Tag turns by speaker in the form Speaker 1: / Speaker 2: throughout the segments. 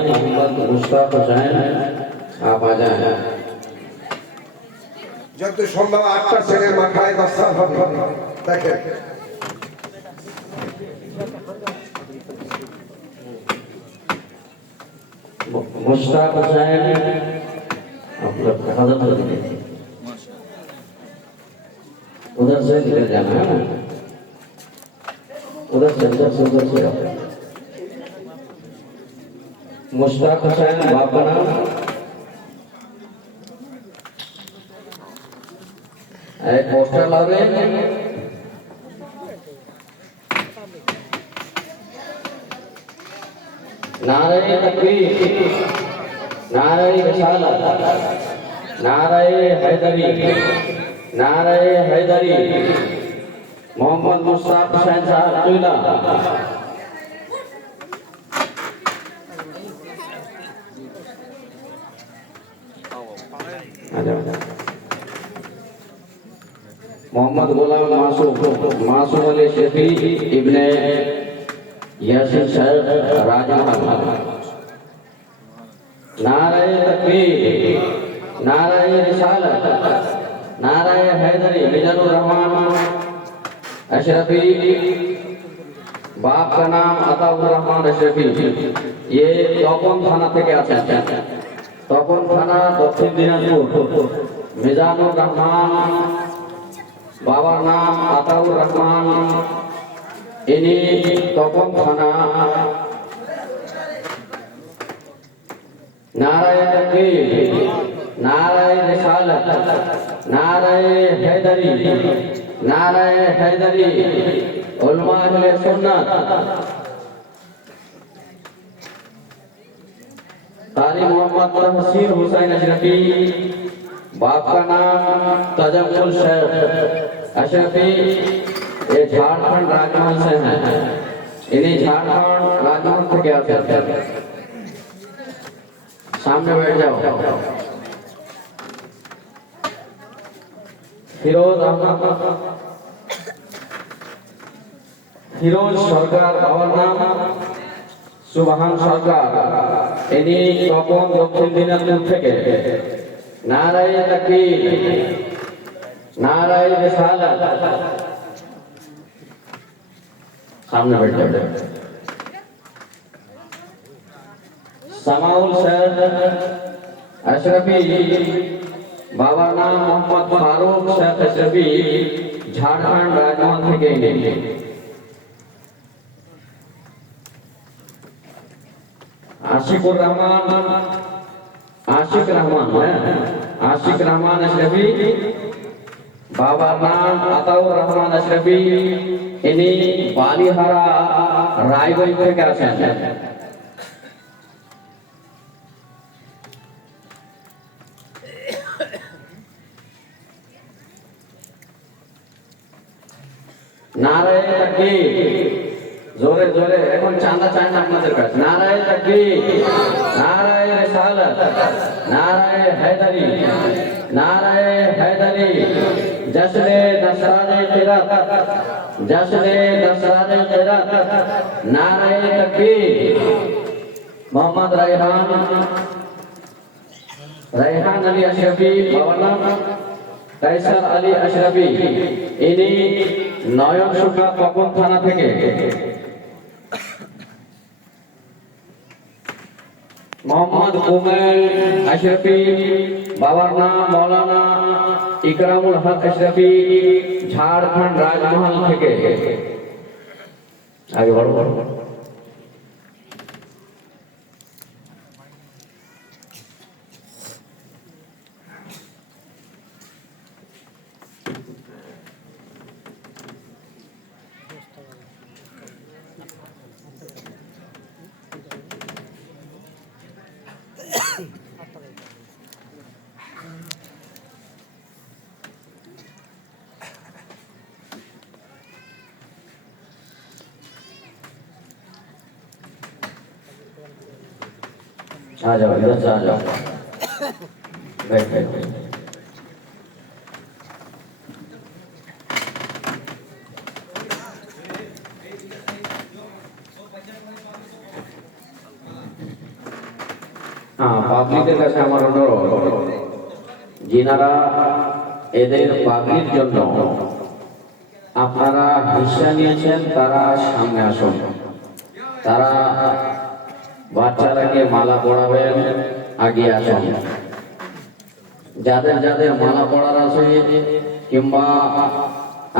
Speaker 1: मोहम्मद मुश्ताक हुसैन आप आ जाएं
Speaker 2: যত সম্ভব আটটা ছেলে মাথায় বস্তা হবে দেখেন
Speaker 1: मुश्ताक हुसैन आप लोग हजरत हो जाइए उधर से निकल जाना है ना उधर से उधर से उधर से आओ। मुश्ताक हुसैन, बाप का नाम। एक पोस्टर ला रहे नारे तकबीर। नारे रिसालत नारे हैदरी। नारे हैदरी। मोहम्मद मुश्ताक हुसैन साहब मोहम्मद गुलाम मासूम मासूम अली शेफी इब्ने यासिर राजा राजमहल नारे तकबीर नारे रिसालत नारे हैदरी मिजनुर रहमान अशरफी, बाप का नाम अताउर रहमान अशरफी। ये चौपन थाना से क्या थे हैं তপন থানা দক্ষিণ দিনাজপুর মিজানুর রহমান বাবার নাম আতাউর রহমান ইনি তপন থানা নারায় তকবীর নারায় রিসালত নারায় हैदरी নারায় हैदरी উলমা আহলে तारी मोहम्मद तहसीर हुसैन अशरफी। बाप का नाम तजफुल शेख अशरफी, ये झारखंड राजमहल से हैं। इन्हें झारखंड राजमहल से क्या कहते सामने बैठ जाओ। फिरोज अहमद। फिरोज सरकार और नाम सुबहान सरकार। ইনি তপন দক্ষিণ দিনাজপুর থেকে নারায় তাকবীর নারায় রিসালাত সামনে बैठ जाओ সামাউল শেখ अशरफी বাবার নাম মোহাম্মদ ফারুক শেখ अशरफी ঝাড়খণ্ড রাজমহল থেকে আশিকুর রহমান আশিক রহমান হ্যাঁ আশিক রহমান আশরাফি বাবার নাম আতাউর রহমান আশরাফি ইনি বালিহারা রায়গঞ্জ থেকে আসেন নারায়ণ তাকে জোরে জোরে। এখন চাঁদা চান আপনাদের কাছে। নারায় তাকবীর নারায় রিসালাত নারায় হায়দারি। নারায় হায়দারি। জশনে নসরানে কিরাত জশনে নসরানে কিরাত নারায় তাকবীর মোহাম্মদ রায়হান। রায়হান আলী আশরাফি, বাবার কাইসার আলী আশরাফি। ইনি নয়ন সুখা তপন থানা থেকে মোহাম্মদ উমের আশরাফি, বাবার নাম মৌলানা ইকরামুল হক আশরাফি, ঝাড়খণ্ড রাজমহল থেকে। আগে বড় বড় आ जाओ इधर से आ जाओ बैठ बैठ बैठ। হ্যাঁ পাবলিকের কাছে আমার অনুরোধ যিনারা এদের পাবলির জন্য আপনারা হিস্সা নিয়েছেন তারা সামনে আসুন তারা বাচ্চারাকে মালা পড়াবেন আগে আসুন যাদের যাদের মালা পড়ার আছে, কিংবা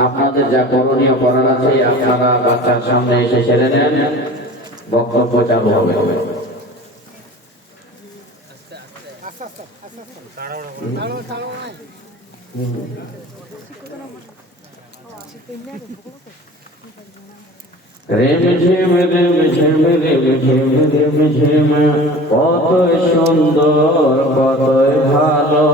Speaker 1: আপনাদের যা করণীয় করার আছে, আপনারা বাচ্চার সামনে এসে ছেড়ে নেন। বক্তব্য চালু হবে। রেম ঝিম রেম ঝিম রেম ঝিম রেম ঝিম। কত সুন্দর কত ভালো।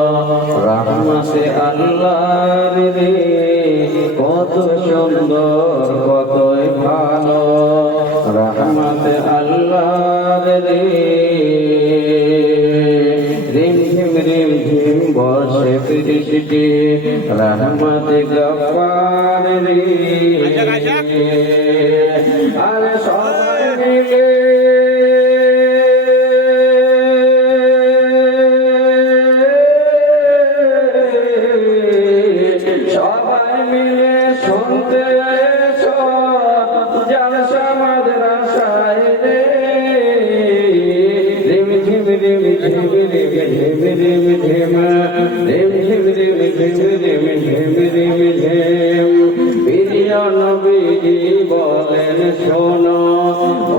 Speaker 1: রাহমাসে আল্লাহর রে। কত সুন্দর কত ভালো। রাহমাতে আল্লাহর রে। রিম ঝিম রিম ঝিম, বসে দৃষ্টি রহমত গফার রে। আরে সবাই মিলে সবাই মিলে শুনতে धिम धिम धिम धिम धिम শোনো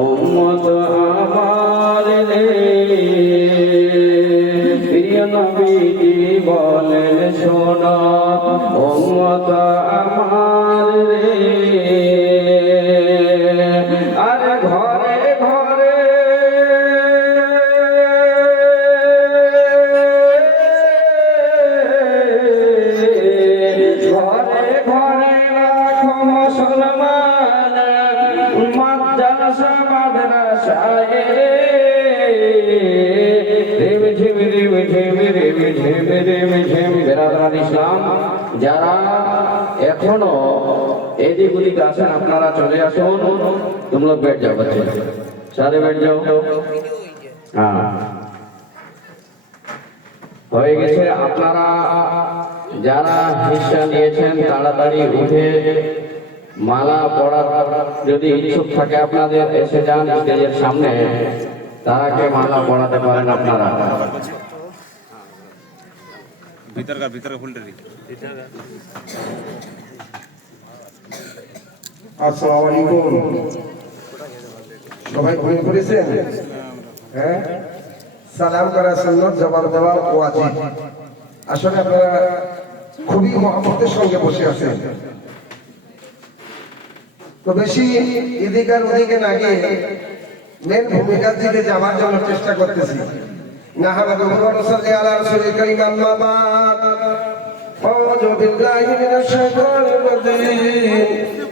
Speaker 1: উম্মত আমার রে। প্রিয় নবীজি বলেন শোনো উম্মত আমার রে। এখনও এদিক ওদিক আছেন, আপনারা চলে আসুন। তোমরা বেড যাও, বাচ্চা। সারে বেড যাও। হ্যাঁ। হয়ে গেছে, আপনারা যারা হিসা নিয়েছেন, তাড়াতাড়ি উঠে মালা পড়ার যদি ইচ্ছুক থাকে আপনাদের, এসে যান স্টেজের সামনে। তারাকে মালা পড়াতে পারেন আপনারা।
Speaker 3: ভিতরকার ভিতরকার ফুলটা দিই
Speaker 2: আসসালামু আলাইকুম। সবাই পড়েছেন হ্যাঁ? সালাম জবাব দেওয়া ওয়াজিব। আসলে আপনারা খুবই মহব্বতের সঙ্গে বসে আছেন। তো বেশি এদিকে ওদিকে না গিয়ে মেন ভূমিকার দিকে যাওয়ার জন্য চেষ্টা করতেছি। نحمده ونصلي على رسول الكريم أما بعد أعوذ بالله من الشيطان الرجيم